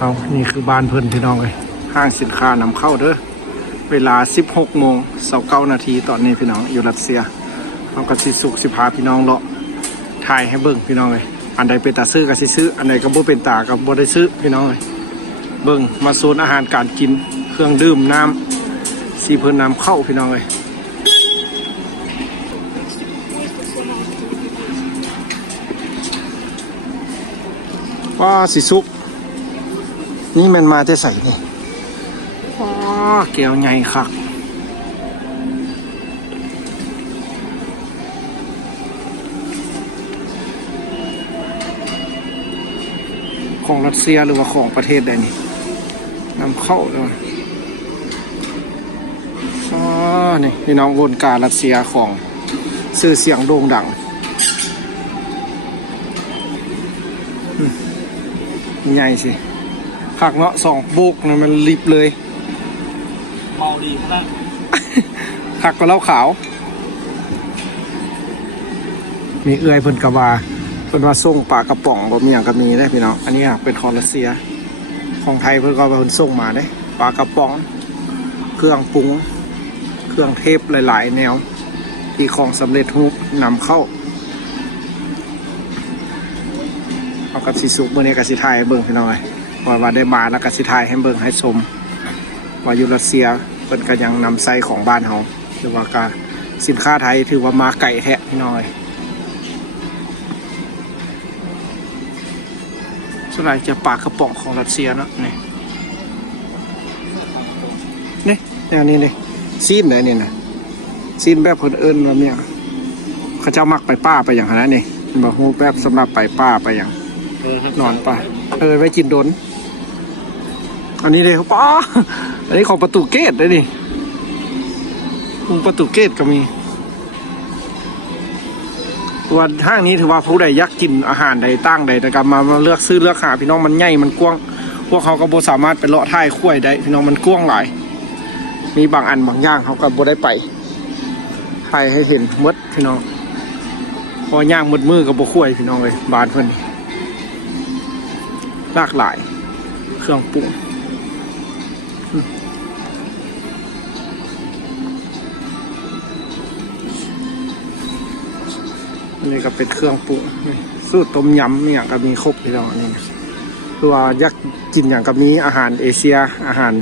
เอานี่คือบ้านเพิ่นพี่น้องเลยห้างสินค้านำเข้าเด้อเวลา 16:29 นาทีตอนนี้พี่น้องอยู่รัสเซียเราก็สิสุกสิพาพี่น้องเลาะถ่ายให้เบิ่งพี่น้องเลยอันใดเป็นตาซื้อก็สิซื้ออันใดก็บ่เป็นตาก็บ่ได้ซื้อพี่น้องเลยเบิ่งมาโซนอาหารการกินเครื่องดื่มน้ำสีเพิ่นนำเข้าพี่น้องเลยว่าสิสุกนี่มันมาแต่ใส่เนี่ยว้าแก้วใหญ่คักของรัสเซียหรือว่าของประเทศใดนี่นำเข้าเลยนี่พี่น้องวนการรัสเซียของชื่อเสียงโด่งดังใหญ่สิผักเนาะ2 โบกนะมันรีบเลยเมาดีนะผักก็เหล้าขาวมีเอื้อยเพิ่นกะว่าเพิ่นว่าส่งปลากระป๋องบ่มีหยังก็มีได้พี่น้องอันนี้เป็นของรัสเซียของไทยเพิ่นก็เพิ่นส่งมาได้ปลากระป๋องเครื่องปรุงเครื่องเทศหลายๆแนวที่ของสำเร็จรูปนำเข้าเอากับสิสุกมื้อนี้ก็สิถ่ายให้เบิ่งพี่น้องว่าได้มาแล้วก็สิถ่ายให้เบิ่งให้ชมว่าอยู่รัสเซียเพิ่นก็ยังนำใส่ของบ้านเฮาหรือว่าการสินค้าไทยถือว่ามาไกลแท้พี่น้องส่วนใหญ่จะปลากระป๋องของรัสเซียเนาะนี่อันนี้นี่ซีนเลยนี่นะซีนแบบเพิ่นเอิ้นว่าเมียเขาเจ้ามักไปป้าไปอย่างนั้นนี่บอกฮู้แบบสำหรับไปป้าไปอย่างนอนป่าไว้กินดนอันนี้เลยครับป้าอันนี้ของประตูเกตเลยนี่ประตูเกตก็มีวันห้างนี้ถือว่าผู้ใดอยากกินอาหารใดตั้งใดแต่ก็มาเลือกซื้อเลือกหาพี่น้องมันใหญ่มันกว้างพวกเขาก็บ่สามารถไปเลาะท้ายคุ้ยได้พี่น้องมันกว้างหลายมีบางอันบางอย่างเขาก็บ่ได้ไปถ่ายให้เห็นมดพี่น้องพอย่างมดมือกับบ่คุ้ยพี่น้องเลยบานเพิ่นหลากหลายเครื่องปรุงนี่ก็เป็นเครื่องปรุงสูตรต้มยำมีอย่างก็มีครบพี่น้องนี่คือว่าอยากกินอย่างก็มีอาหารเอเชียอาหาร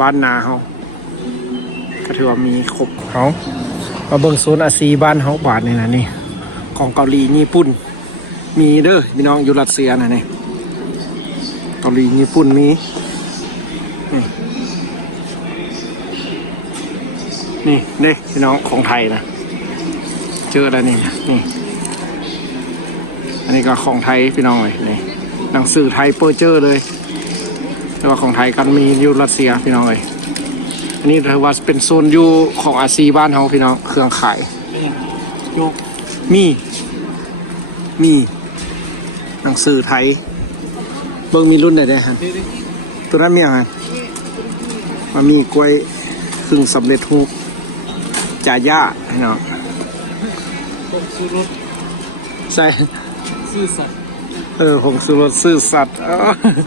บ้านนาเขาก็ถือว่ามีครบเขามาเบิ่งโซนอาซีบ้านเขาบาทนี่นะนี่ของเกาหลีญี่ปุ่นมีเด้อพี่น้องอยู่รัสเซียนะนี่เกาหลีญี่ปุ่นมีนี่นี่พี่น้องของไทยนะเจอแล้วนี่อันนี้ก็ของไทยพี่น้องเลยนี่หนังสือไทยเปอร์เจอร์เลยแต่ว่าของไทยกันมีอยู่รัสเซียพี่น้องเลยอันนี้ถือว่าเป็นโซนอยู่ของอาซีบ้านเขาพี่น้องเครื่องขายมีหนังสือไทยเบิ่งมีรุ่นใดๆฮะตัวนั้นมีอะไรมันมีกล้วยครึ่งสำเร็จรูปจ่าย่าพี่น้องใช่ซื่อสัตย์ผมซื้อรถซื่อสัตย์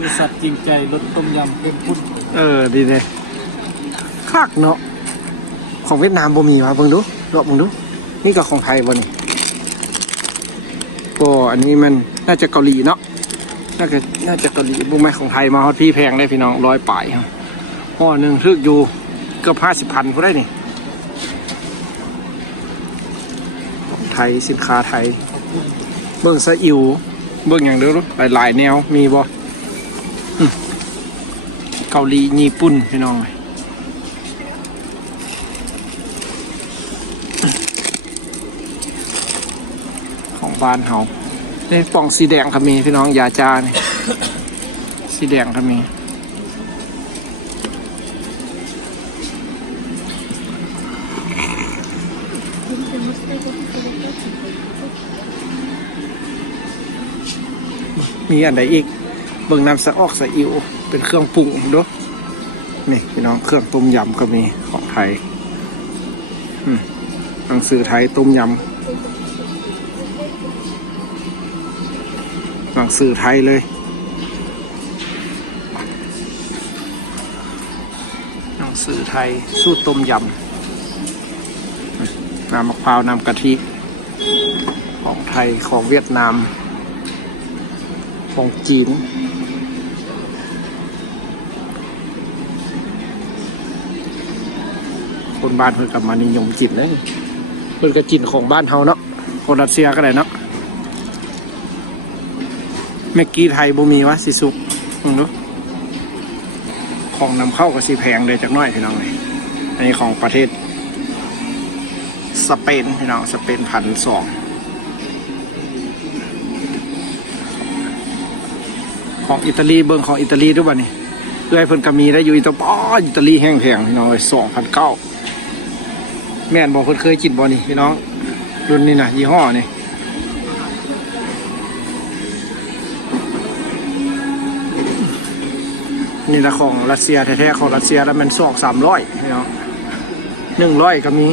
ซื่อสัตย์จริงใจรถต้มยำเป็นพุ่นดีเลยคักเนาะของเวียดนามบ่มีมาเบิ่งดูลองเบิ่งดูนี่ก็ของไทยบ่นี่ก็อันนี้มันน่าจะเกาหลีเนาะน่าจะเกาหลีบ่แม่ของไทยมาฮอดพี่แพงได้พี่น้อง100 ป่ายครับห่อหนึ่งทึกอยู่เกือบ50,000พุ่นได้นี่ของไทยสินค้าไทยเบิ่งซะอิ๋วเบิ่งอย่างเดียวหลายแนวมีบ่เกาหลีญี่ปุ่นพี่น้องของบ้านเฮาได้ป่องสีแดงก็มีพี่น้องยาจานี่สีแดงก็มีมีอันใดอีกเบิ่งน้ำสะออกสะอิ๋วเป็นเครื่องปรุงดูนี่พี่น้องเครื่องต้มยำก็มีของไทยหนังสือไทยต้มยำหนังสือไทยเลย สื่อไทยสูตรต้มยำน้ำมะพร้าวน้ำกะทิของไทยของเวียดนามของจีนคนบ้านเพิ่นกลับมานิยมกินเลยเพิ่นก็กินของบ้านเฮาเนาะคนรัสเซียก็ได้เนาะแม็กกี้ไทยบ่มีวะสิสุกดูของนำเข้าก็สิแพงเลยจักหน่อยพี่น้องเลยอันนี้ของประเทศสเปนพี่น้องสเปน1,200ของอิตาลีเบิ่งของอิตาลีด้วยบ่นี่เพื่อให้เพิ่นก็มีได้อยู่อิตาลีแห้งแพงพี่น้อง2,900แม่นบอกเพิ่นเคยกินบ่นี่พี่น้องรุ่นนี้น่ะยี่ห้อนี่นี่ละของรัสเซียแท้ๆของรัสเซียแล้วมัน200-300พี่น้อง100ก็มี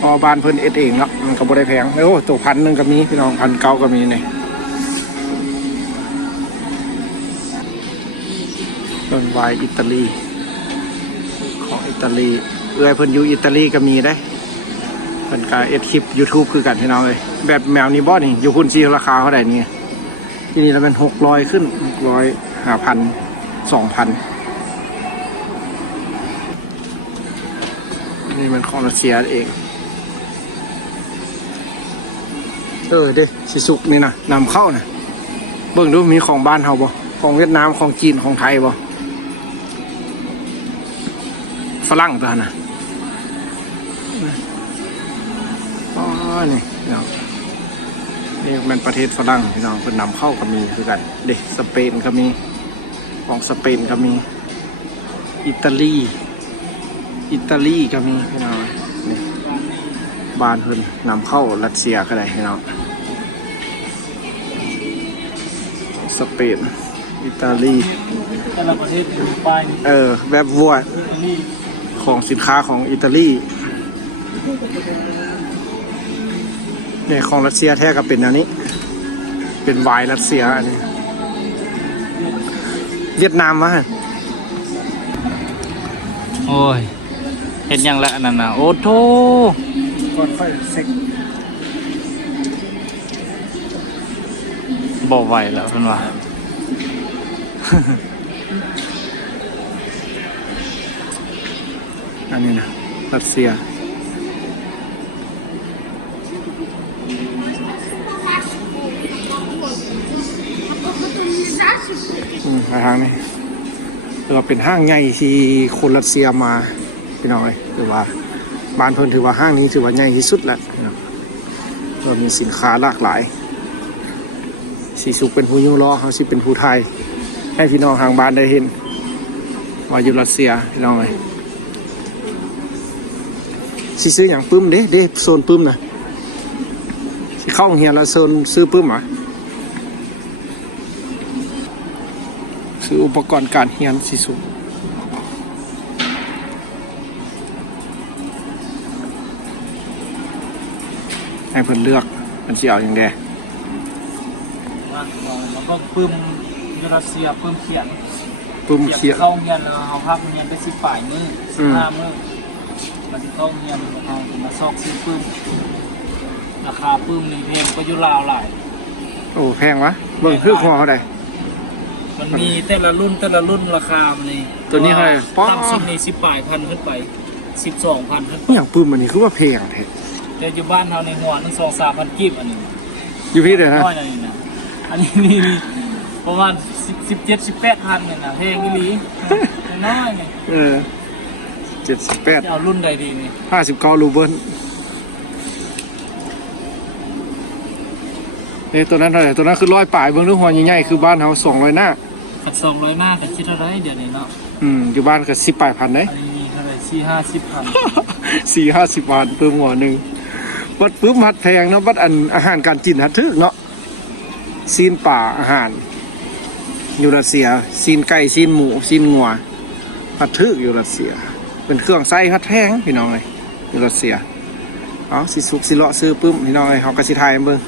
พอบ้านเพิ่นเอ็ดเองเนาะมันก็บ่ได้แพงโอ้ตัว1,000ก็มีพี่น้อง1,900ก็มีนี่เป็นไวน์อิตาลีของอิตาลีเอื้อยเพิ่นอยู่อิตาลีก็มีได้เพิ่นก็เอ็ดคลิป YouTube คือกันพี่น้องเอ้ยแบบแมวนี้บ่นี่อยู่คุณสิราคาเท่าใดนี่ที่นี่แล้วมัน600ขึ้น600 5,000 2,000นี่มันของรัสเซียเองเด้สิสุกนี่นะนำเข้านะเบิ่งดูมีของบ้านเฮาบ่ของเวียดนามของจีนของไทยบ่ฝรั่งตัวน่ะอ๋อนี่มันประเทศฝรั่งพี่น้องเพิ่นนำเข้าก็มีคือกันเด้สเปนก็มีของสเปนก็มีอิตาลีก็มีพี่น้องนี่บ้านเพิ่นนำเข้ารัสเซียก็ได้พี่น้องสเปนอิตาลี แต่ละประเทศอยู่ไปนี่ แบบวัวของสินค้าของอิตาลีเนี่ยของรัสเซียแท้ก็เป็นอันนี้เป็นไวน์รัสเซียอันนี้เวียดนามมา โอ้ยเห็นยังละอันนั้นน่ะโอ้โธ่ ก่อนค่อยเซ็ก บ่ไหวแล้วเพิ่นว่า อันนี้นะรัสเซียไปทางนี้ถือว่าเป็นห้างใหญ่ที่คนรัสเซียมาพี่น้อยถือว่าบ้านเพิ่นถือว่าห้างนี้ถือว่าใหญ่ที่สุดแล้วเรามีสินค้าหลากหลายสีสุกเป็นผู้ยุโรปเขาสิเป็นผู้ไทยให้พี่น้องทางบ้านได้เห็นว่าอยู่รัสเซียพี่น้องเลยสิซื้ออย่างปึ้มเด้โซนปึ้มนะสิเข้าโรงเรียนแล้วโซนซื้อปึ้มเหรอซื้ออุปกรณ์การเรียนสิสุให้เพิ่นเลือกมันสิเอาอย่างใด แล้วก็ปึ้มรัสเซียปึ้มเขียน ปึ้มเขียน เข้าเงียนแล้วเอาพักเงียนไป10 ฝ่ายมื้อ15 มื้อมันสิเข้าเงียนเอามาซอกซื้อปึ้มราคาปึ้ม1เพลงก็อยู่ลาวหลาย โอ้แพงวะเบิ่งคือของเขาได้ มันมีแต่ละรุ่นราคามันนี่ ตัวนี้เท่าไหร่ป๊อ ต่ำสุดนี่10 ฝ่ายพันขึ้นไป 12,000 ขึ้นไป อย่างปึ้มอันนี้คือว่าแพงแท้ แต่อยู่บ้านเฮาในหัวนึง 2-3,000 กีบอันนี้ อยู่พี่เด้อนะ น้อยอันนี้นะอันนี้นี่ประมาณ17-18,000เนี่ยนะเพลงอีหลีน้อยนี่ 78 เอารุ่นใดดีนี่ 59รูเบิลตัวนั้นเท่าไหร่ตัวนั้นคือ100 ปลายเบิ่งดูหัวใหญ่ๆคือบ้านเฮา200หน้า ขัด200หน้าก็คิดอะไรเดี๋ยวนี้เนาะ อยู่บ้านก็10 ปลายพันเด้ อันนี้เท่าไหร่4-50,000 4-50 บาทปึ้มหัวหนึงวัดปึ้มหัดแพงเนาะวัดอันอาหารการกินหัดถึกเนาะซีนป่าอาหารอยู่รัสเซียซีนไก่ซีนหมูซีนงัวหัดถึกอยู่รัสเซียเป็นเครื่องใส่หัดแพงพี่น้องเอ้ยอยู่รัสเซียเอาสิสุกสิเลาะซื้อปึ้มพี่น้องเอ้ยเฮาก็สิถ่ายให้เบิ่ง